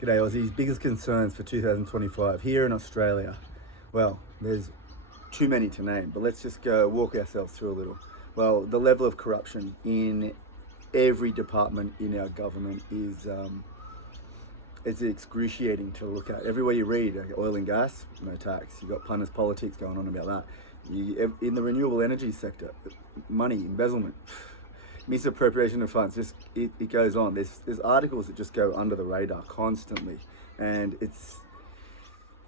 G'day Aussies. Biggest concerns for 2025 here in Australia. Well, there's too many to name, but let's just go walk ourselves through a little. Well, the level of corruption in every department in our government is it's excruciating to look at. Everywhere you read, oil and gas, no tax. You've got punters politics going on about that. In the renewable energy sector, money, embezzlement, misappropriation of funds, just it goes on. There's articles that just go under the radar constantly, and it's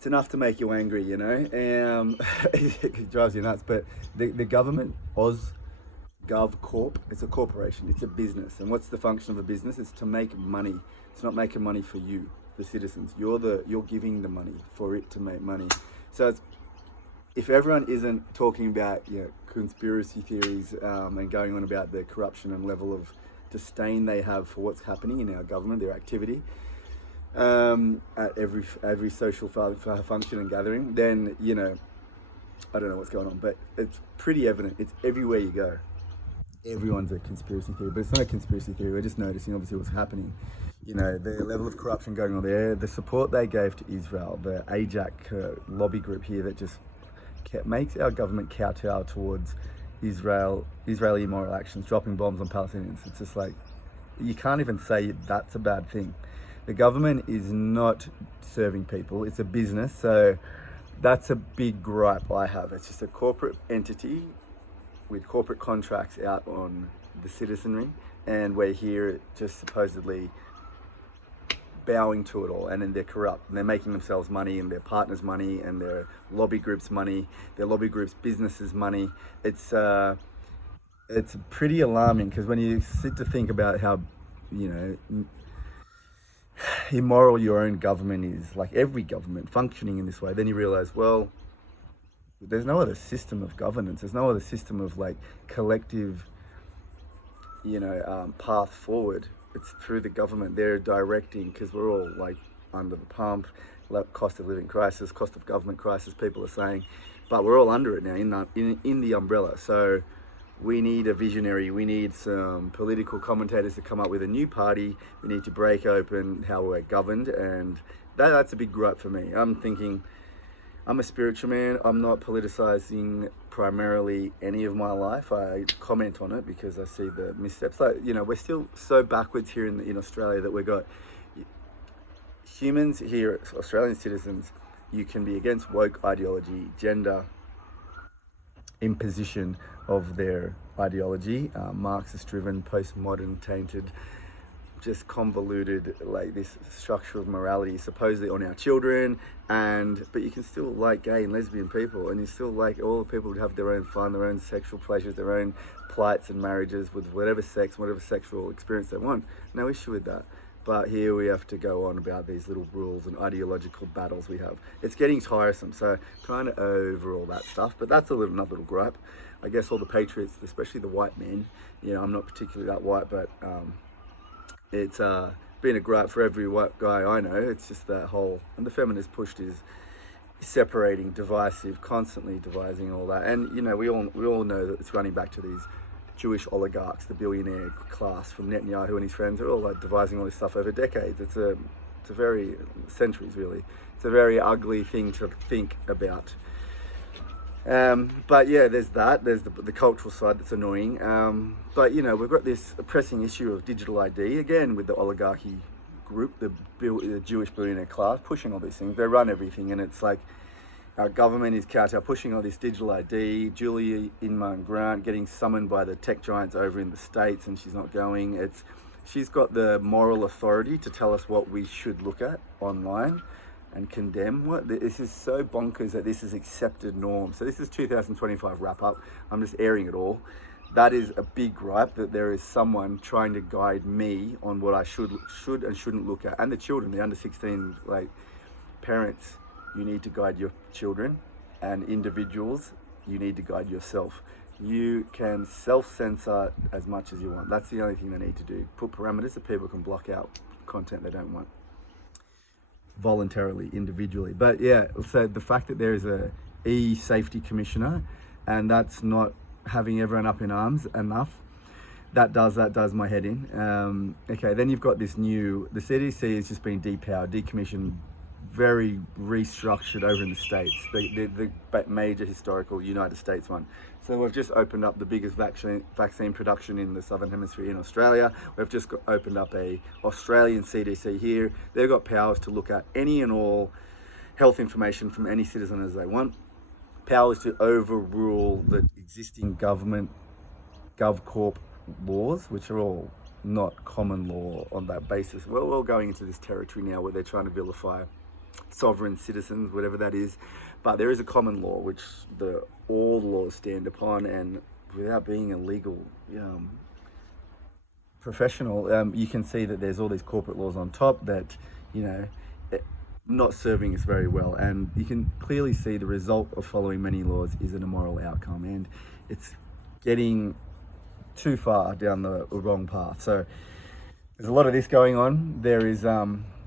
enough to make you angry, you know. It drives you nuts. But the government, GovCorp, it's a corporation, it's a business. And what's the function of a business? It's to make money. It's not making money for you, the citizens. You're giving the money for it to make money. So if everyone isn't talking about conspiracy theories and going on about the corruption and level of disdain they have for what's happening in our government, their activity at every social function and gathering, then I don't know what's going on. But it's pretty evident. It's everywhere you go. Everyone's a conspiracy theory, but it's not a conspiracy theory. We're just noticing obviously what's happening. The level of corruption going on there, the support they gave to Israel, the AJAC lobby group here that just makes our government kowtow towards Israeli immoral actions, dropping bombs on Palestinians. It's just like, you can't even say that's a bad thing. The government is not serving people, it's a business. So that's a big gripe I have. It's just a corporate entity with corporate contracts out on the citizenry, and we're here just supposedly bowing to it all, and then they're corrupt and they're making themselves money and their partners money and their lobby groups money, their lobby groups businesses money. It's pretty alarming, because when you sit to think about how immoral your own government is, like every government functioning in this way, then you realize, well, there's no other system of governance, there's no other system of collective path forward. It's through the government. They're directing, because we're all under the pump, cost of living crisis, cost of government crisis, people are saying, but we're all under it now in the umbrella. So we need a visionary, we need some political commentators to come up with a new party. We need to break open how we're governed, and that's a big gripe for me. I'm thinking, I'm a spiritual man. I'm not politicizing primarily any of my life. I comment on it because I see the missteps. We're still so backwards here in Australia that we've got humans here, Australian citizens. You can be against woke ideology, gender imposition of their ideology, Marxist-driven, postmodern, tainted, just convoluted, this structure of morality supposedly on our children, but you can still like gay and lesbian people, and you still like all the people who have their own fun, their own sexual pleasures, their own plights and marriages with whatever sex, whatever sexual experience they want. No issue with that. But here we have to go on about these little rules and ideological battles we have. It's getting tiresome, so trying to over all that stuff, but that's another little gripe. I guess all the patriots, especially the white men, I'm not particularly that white, but it's been a gripe for every white guy I know. It's just that whole, and the feminist push is separating, divisive, constantly devising all that. And we all know that it's running back to these Jewish oligarchs, the billionaire class from Netanyahu and his friends. Are all devising all this stuff over decades. It's a very centuries really. It's a very ugly thing to think about. But yeah, there's that. There's the cultural side that's annoying. But we've got this pressing issue of digital ID again with the oligarchy group, the Jewish billionaire class pushing all these things. They run everything, and it's like our government is pushing all this digital ID. Julia Inman Grant getting summoned by the tech giants over in the States, and she's not going. She's got the moral authority to tell us what we should look at online and condemn. This is so bonkers that this is accepted norm. So this is 2025 wrap up. I'm just airing it all. That is a big gripe, that there is someone trying to guide me on what I should and shouldn't look at. And the children, the under 16, parents, you need to guide your children, and individuals, you need to guide yourself. You can self-censor as much as you want. That's the only thing they need to do. Put parameters so people can block out content they don't want, voluntarily, individually. But yeah, so the fact that there is a e-safety commissioner, and that's not having everyone up in arms enough, that does my head in. Okay, then you've got the CDC has just been depowered, decommissioned, very restructured over in the States, the major historical United States one. So we've just opened up the biggest vaccine production in the Southern Hemisphere in Australia. We've just opened up a Australian CDC here. They've got powers to look at any and all health information from any citizen as they want. Powers to overrule the existing government GovCorp laws, which are all not common law on that basis. We're all going into this territory now where they're trying to vilify sovereign citizens, whatever that is. But there is a common law which all the laws stand upon, and without being a legal professional, you can see that there's all these corporate laws on top that, not serving us very well. And you can clearly see the result of following many laws is an immoral outcome, and it's getting too far down the wrong path. So there's a lot of this going on. There is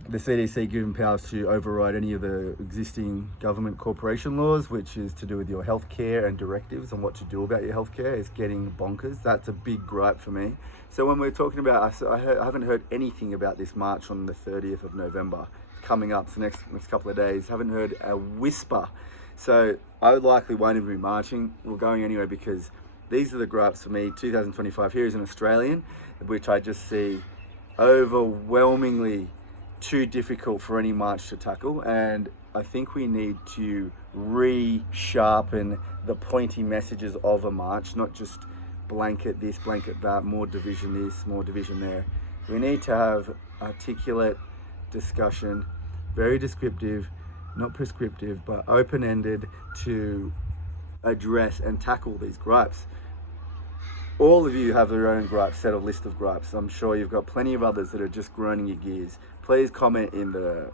the CDC given powers to override any of the existing government corporation laws, which is to do with your healthcare and directives on what to do about your healthcare. Is getting bonkers. That's a big gripe for me. So when we're talking about, I haven't heard anything about this march on the 30th of November coming up, the next couple of days. Haven't heard a whisper. So I likely won't even be marching or going anywhere, because these are the gripes for me. 2025 here is an Australian, which I just see overwhelmingly too difficult for any march to tackle. And I think we need to resharpen the pointy messages of a march, not just blanket this, blanket that, more division this, more division there. We need to have articulate discussion, very descriptive, not prescriptive, but open-ended, to address and tackle these gripes. All of you have your own gripes, set of list of gripes. I'm sure you've got plenty of others that are just grinding your gears. Please comment in the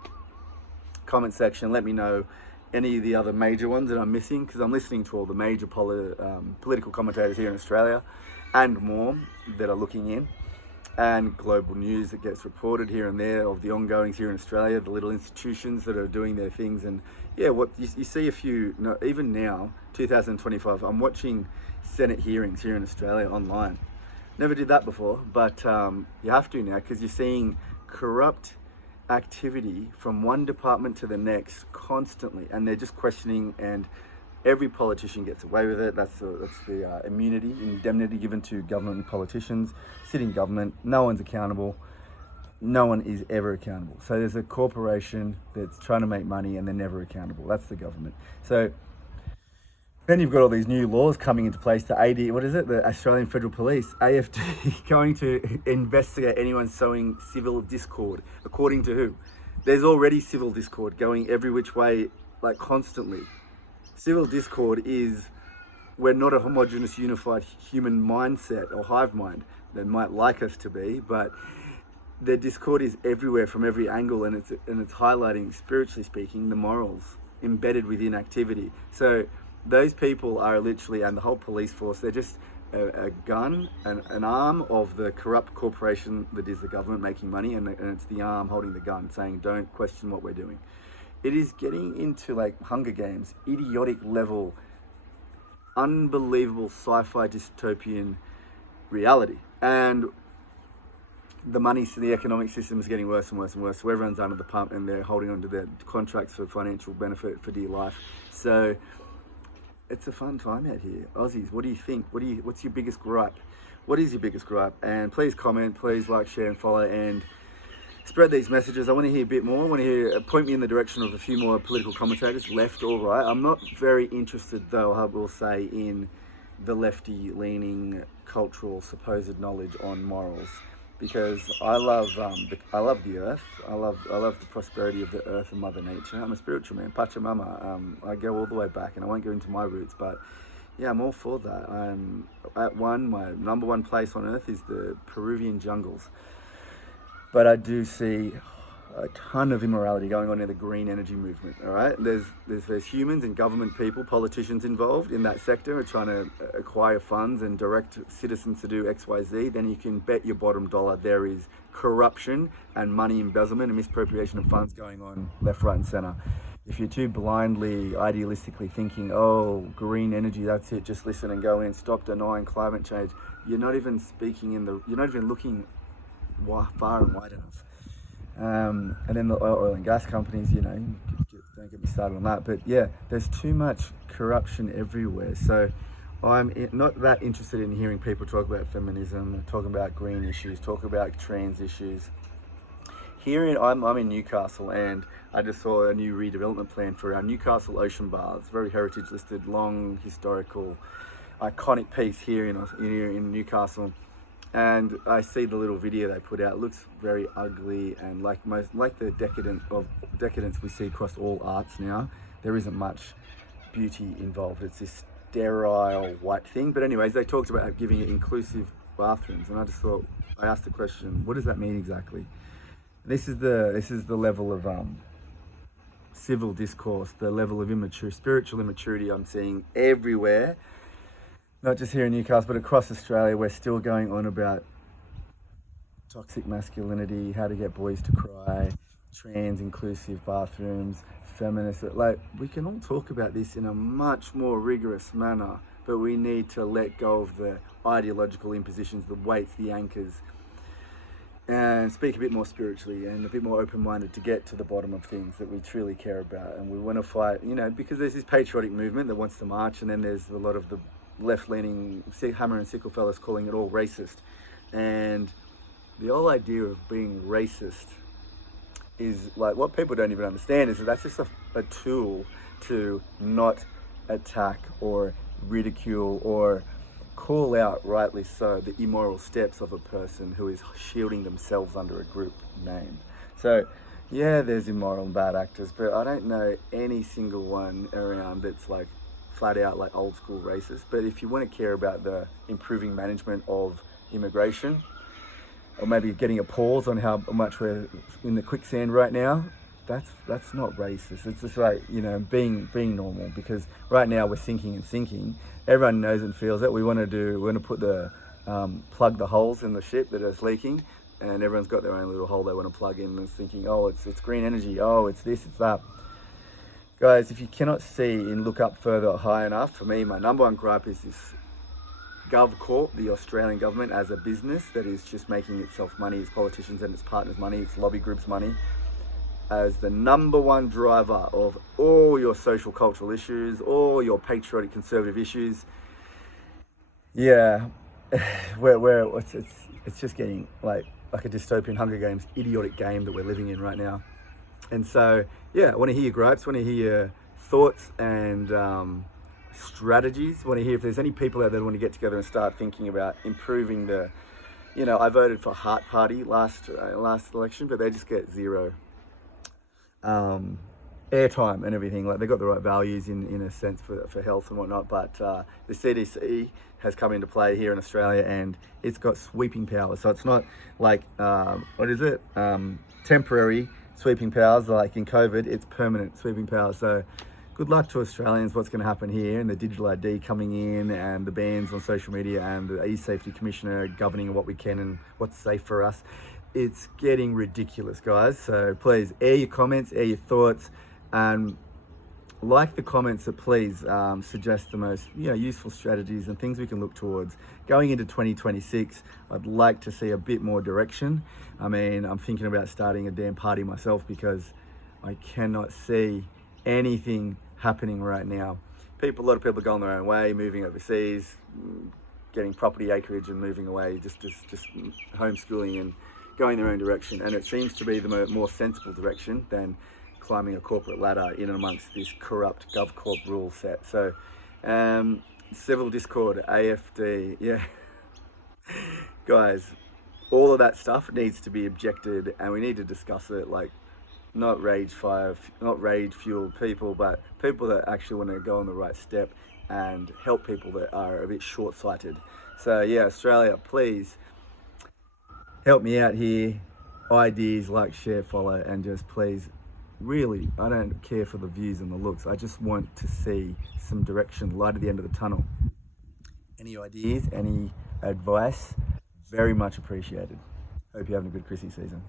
comment section. Let me know any of the other major ones that I'm missing, because I'm listening to all the major political commentators here in Australia and more that are looking in, and global news that gets reported here and there of the ongoings here in Australia, the little institutions that are doing their things. And yeah, what you see a few, even now, 2025, I'm watching Senate hearings here in Australia online. Never did that before, but you have to now, because you're seeing corrupt activity from one department to the next constantly, and they're just questioning, and every politician gets away with it. That's the indemnity given to government politicians. Sitting government, no one's accountable. No one is ever accountable. So there's a corporation that's trying to make money, and they're never accountable. That's the government. So then you've got all these new laws coming into place. The Australian Federal Police, AFD, going to investigate anyone sowing civil discord. According to who? There's already civil discord going every which way, like constantly. Civil discord is, we're not a homogenous, unified human mindset or hive mind. They might like us to be, but the discord is everywhere from every angle, and it's highlighting, spiritually speaking, the morals embedded within activity. So those people are literally, and the whole police force, they're just a gun, an arm of the corrupt corporation that is the government making money, and it's the arm holding the gun saying, don't question what we're doing. It is getting into like Hunger Games, idiotic level, unbelievable sci-fi dystopian reality. And the economic system is getting worse and worse and worse. So everyone's under the pump, and they're holding on to their contracts for financial benefit for dear life. So it's a fun time out here. Aussies, what do you think? What's your biggest gripe? What is your biggest gripe? And please comment, please like, share, and follow, and spread these messages. I want to hear a bit more. I want to hear, point me in the direction of a few more political commentators, left or right. I'm not very interested, though, I will say, in the lefty-leaning cultural supposed knowledge on morals, because I love the earth. I love the prosperity of the earth and Mother Nature. I'm a spiritual man, Pachamama. I go all the way back, and I won't go into my roots, but yeah, I'm all for that. My number one place on earth is the Peruvian jungles. But I do see a ton of immorality going on in the green energy movement. All right, there's humans and government people, politicians involved in that sector are trying to acquire funds and direct citizens to do XYZ. Then you can bet your bottom dollar there is corruption and money embezzlement and misappropriation of funds going on left, right, and center. If you're too blindly, idealistically thinking, oh, green energy, that's it, just listen and go in, stop denying climate change, you're not even you're not even looking far and wide enough. And then the oil and gas companies, don't get me started on that. But yeah, there's too much corruption everywhere. So I'm not that interested in hearing people talk about feminism, talking about green issues, talk about trans issues. I'm in Newcastle, and I just saw a new redevelopment plan for our Newcastle Ocean Baths, very heritage listed, long, historical, iconic piece here in Newcastle. And I see the little video they put out. It looks very ugly, and like the decadence we see across all arts now, there isn't much beauty involved. It's this sterile white thing. But anyways, they talked about giving it inclusive bathrooms, and I asked the question, what does that mean exactly? This is the level of civil discourse, the level of spiritual immaturity I'm seeing everywhere. Not just here in Newcastle, but across Australia. We're still going on about toxic masculinity, how to get boys to cry, trans inclusive bathrooms, feminist. Like, we can all talk about this in a much more rigorous manner, but we need to let go of the ideological impositions, the weights, the anchors, and speak a bit more spiritually and a bit more open-minded to get to the bottom of things that we truly care about. And we want to fight, because there's this patriotic movement that wants to march, and then there's a lot of the left-leaning hammer and sickle fellas calling it all racist. And the whole idea of being racist is, like, what people don't even understand is that that's just a tool to not attack or ridicule or call out, rightly so, the immoral steps of a person who is shielding themselves under a group name. So yeah, there's immoral and bad actors, but I don't know any single one around that's like flat out like old school racist. But if you want to care about the improving management of immigration, or maybe getting a pause on how much we're in the quicksand right now, that's not racist. It's just like, being normal, because right now we're sinking and sinking. Everyone knows and feels it. We want to put plug the holes in the ship that is leaking, and everyone's got their own little hole they want to plug in and thinking, oh, it's green energy, oh, it's this, it's that. Guys, if you cannot see and look up further high enough, for me, my number one gripe is this GovCorp, the Australian government, as a business that is just making itself money, its politicians and its partners money, its lobby groups money, as the number one driver of all your social cultural issues, all your patriotic conservative issues. Yeah, it's just getting like a dystopian Hunger Games idiotic game that we're living in right now. And so, yeah, I want to hear your gripes, want to hear your thoughts and strategies. I want to hear if there's any people out there that want to get together and start thinking about improving I voted for Heart Party last election, but they just get zero airtime and everything. Like, they got the right values in a sense for health and whatnot, but the CDC has come into play here in Australia, and it's got sweeping powers. So it's not like temporary sweeping powers like in COVID. It's permanent sweeping powers. So good luck to Australians. What's going to happen here, and the digital ID coming in, and the bans on social media, and the e-safety commissioner governing what we can and what's safe for us. It's getting ridiculous, guys. So please air your comments, air your thoughts, and like the comments that please suggest the most useful strategies and things we can look towards. Going into 2026, I'd like to see a bit more direction. I mean, I'm thinking about starting a damn party myself, because I cannot see anything happening right now. A lot of people are going their own way, moving overseas, getting property acreage and moving away, just homeschooling and going their own direction. And it seems to be the more sensible direction than climbing a corporate ladder in and amongst this corrupt GovCorp rule set. So civil discord, AFD, yeah. Guys, all of that stuff needs to be objected, and we need to discuss it, like, not rage fueled people, but people that actually want to go on the right step and help people that are a bit short-sighted. So yeah, Australia, please help me out here. ideas, like, share, follow, and just please, really, I don't care for the views and the looks. I just want to see some direction, light at the end of the tunnel. Any ideas, any advice, very much appreciated. Hope you're having a good Chrissy season.